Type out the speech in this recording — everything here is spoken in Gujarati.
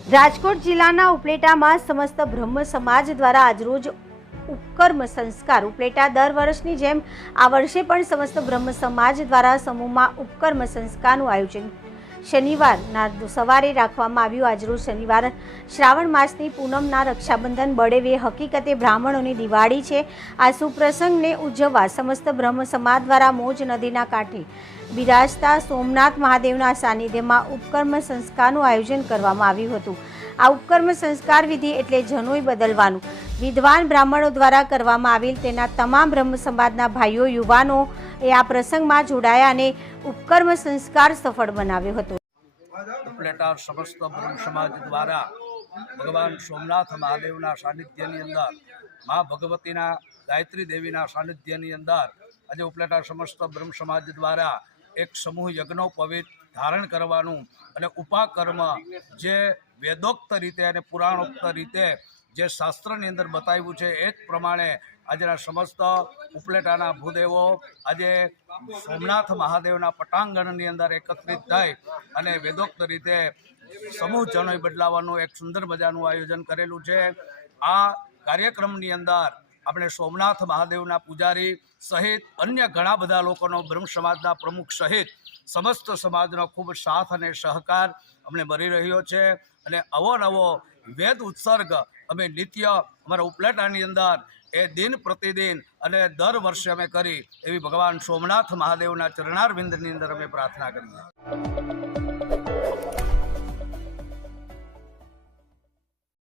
રાજકોટ જિલ્લાના ઉપલેટામાં સમસ્ત બ્રહ્મ સમાજ દ્વારા આજરોજ ઉપકર્મ સંસ્કાર ઉપલેટા દર વર્ષની જેમ આ વર્ષે પણ સમસ્ત બ્રહ્મ સમાજ દ્વારા સમૂહમાં ઉપકર્મ સંસ્કારનું આયોજન શનિવારના સવારે રાખવામાં આવ્યું। આજરોજ શનિવાર શ્રાવણ માસની પૂનમના રક્ષાબંધન બળેવે હકીકતે બ્રાહ્મણોની દિવાળી છે। આ સુપ્રસંગને ઉજવવા સમસ્ત બ્રહ્મ સમાજ દ્વારા મોજ નદીના કાંઠે બિરાજતા સોમનાથ મહાદેવના સાનિધ્યમાં ઉપકર્મ સંસ્કારનું આયોજન કરવામાં આવ્યું હતું। આ ઉપકર્મ સંસ્કાર વિધિ એટલે જનોઈ બદલવાનું વિદ્વાન બ્રાહ્મણો દ્વારા કરવામાં આવેલ તેના તમામ બ્રહ્મ સમાજના ભાઈઓ યુવાનો એ આ પ્રસંગમાં જોડાયા અને ઉપકર્મ સંસ્કાર સફળ બનાવ્યો હતો। ઉપલેટા સમસ્ત બ્રહ્મ સમાજ દ્વારા ભગવાન સોમનાથ મહાદેવના સાનિધ્યની અંદર મા ભગવતીના ગાયત્રી દેવીના સાનિધ્યની અંદર આજે ઉપલેટા સમસ્ત બ્રહ્મ સમાજ દ્વારા એક સમૂહ યજ્ઞોપવિત ધારણ કરવાનું અને ઉપાકર્મ જે વેદોક્ત રીતે અને પુરાણોક્ત રીતે જે શાસ્ત્રની અંદર બતાવ્યું છે એ જ પ્રમાણે આજના સમસ્ત ઉપલેટાના ભૂદેવો આજે સોમનાથ મહાદેવના પટાંગણની અંદર એકત્રિત થઈ અને વેદોક્ત રીતે સમૂહ જનોઈ બદલાવાનું એક સુંદર મજાનું આયોજન કરેલું છે। આ કાર્યક્રમની અંદર આપણે સોમનાથ મહાદેવના પૂજારી સહિત અન્ય ઘણા બધા લોકોનો બ્રહ્મ સમાજના પ્રમુખ સહિત સમસ્ત સમાજનો ખૂબ સાથ અને સહકાર અમને મળી રહ્યો છે અને અવનવો વેદ ઉત્સર્ગ અમે નિત્ય અમારા ઉપલેટાની અંદર એ દિન પ્રતિદિન અને દર વર્ષે અમે કરી એવી ભગવાન સોમનાથ મહાદેવના ચરણારવિંદની અંદર અમે પ્રાર્થના કરીએ।